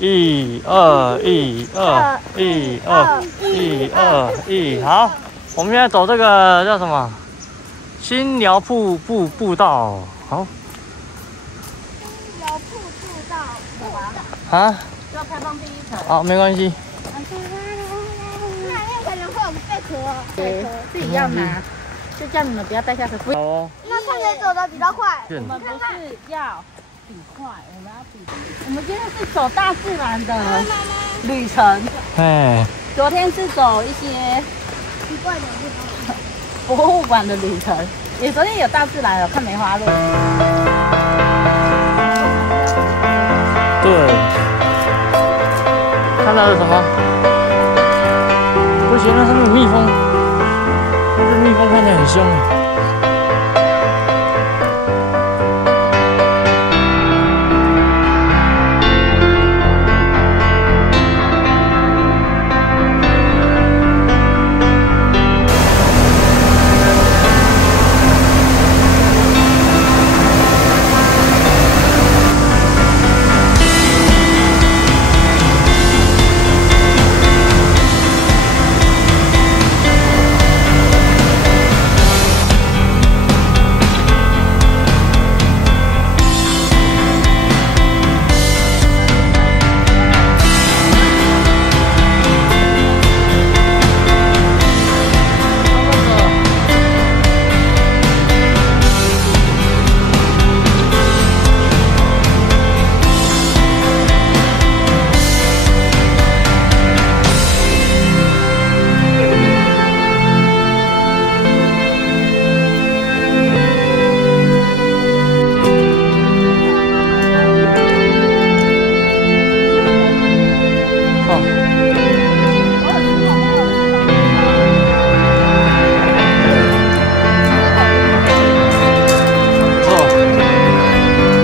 1、2、1、2、1、2、1、2、1，好，我们现在走这个叫什么？新寮瀑布步道，好。新寮瀑布道有吗？啊？要开放第一层。好，没关系。那可能会有贝壳，贝壳自己要拿，就叫你们不要带下水。好哦。那看谁走的比较快。我们不是要比快，我们要比。我们今天是走大自然的旅程。哎。昨天是走一些奇怪的地方。博物馆的旅程，昨天有大自然，有看梅花鹿。对。看到了什么？不行，那上面有蜜蜂，那只蜜蜂看起来很凶。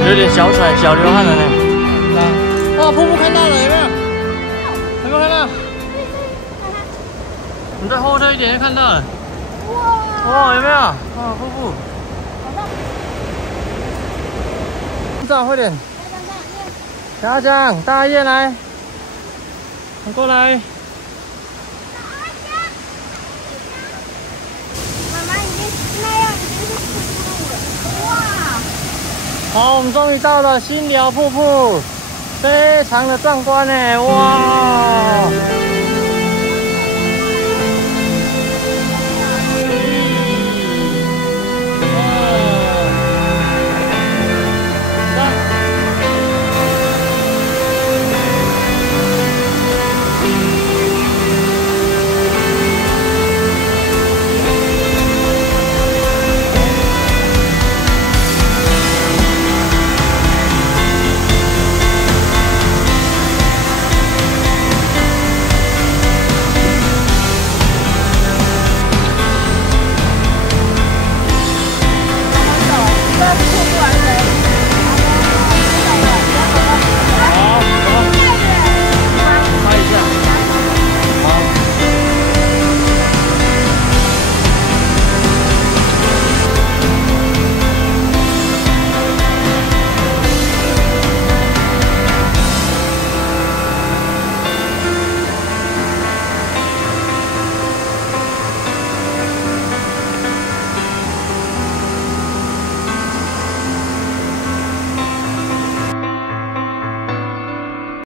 有点小喘、小流汗了呢。哦，瀑布看到了，有没有？有没有看到？你再后退一点就看到了。哇！有没有？哦，瀑布。站快点！家长，大雁来，你过来。妈妈已经那样已经是瀑布了。哇！好，我们终于到了新寮瀑布，非常的壮观呢！哇！